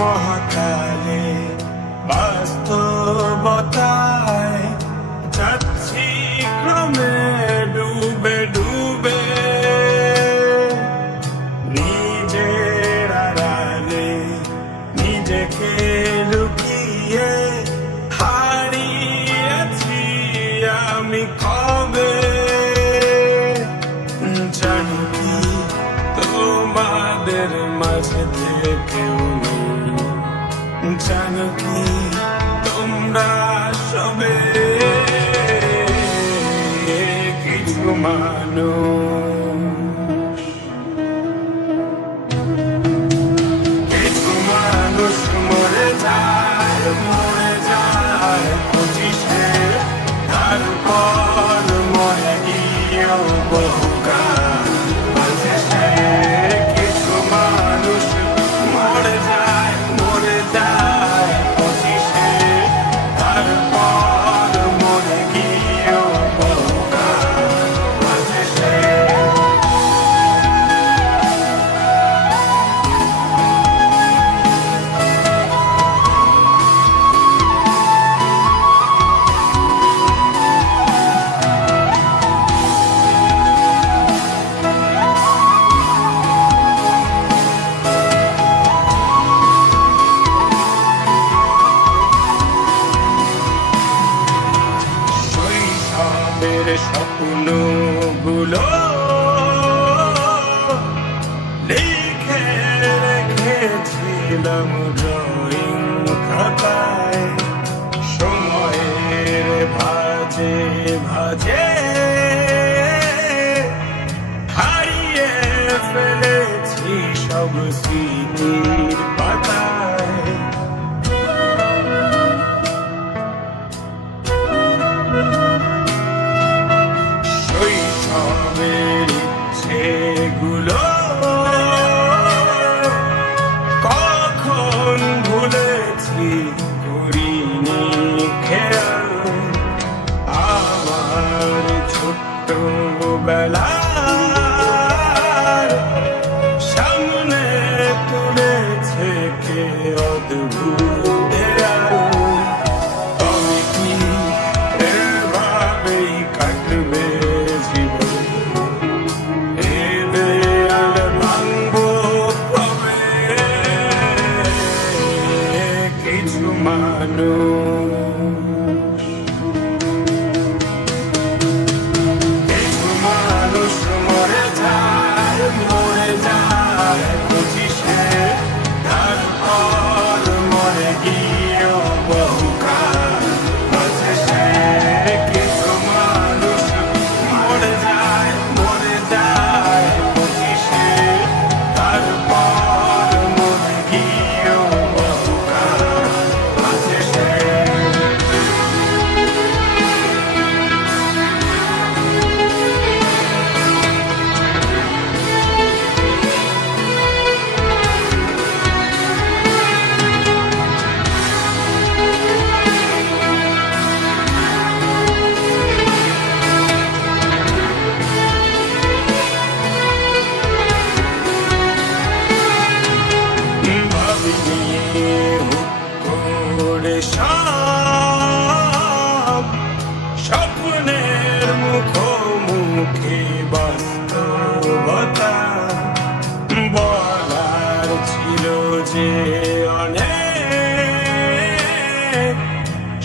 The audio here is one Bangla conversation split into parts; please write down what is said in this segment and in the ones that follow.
my heart. আমাদের মাঝে থেকে কেউ জানো কি তোমরা সবে কিছু মানুষ রেখেছিলাম ড্রয়িং খাতায় সময়ের ভাজে ভাজে হারিয়ে ফেলেছি সব স্মৃতি। কি করিনি খেয়াল। আমার ছোট্ট বেলা অনেক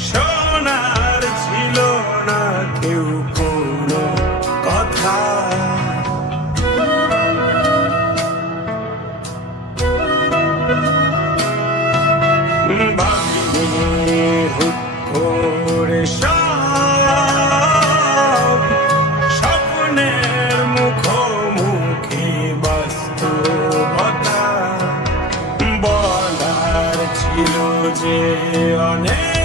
সোনার ছিল না কেউ কোনো কথা। ভাবিনি 이루지 않네.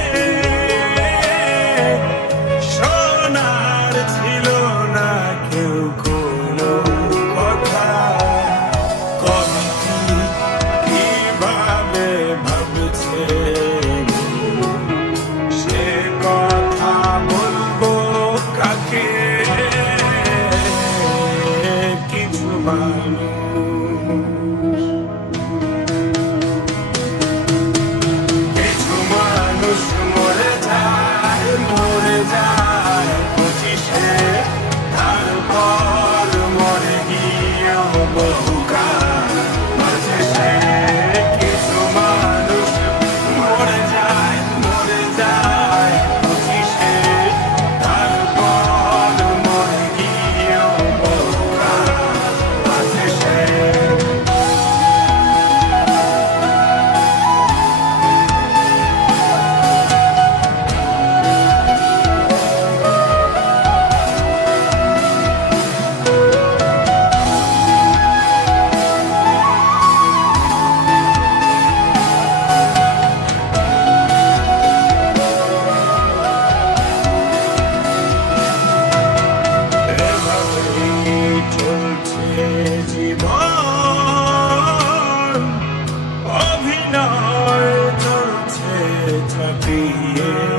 see it.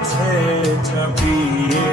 চলছে চাপিয়ে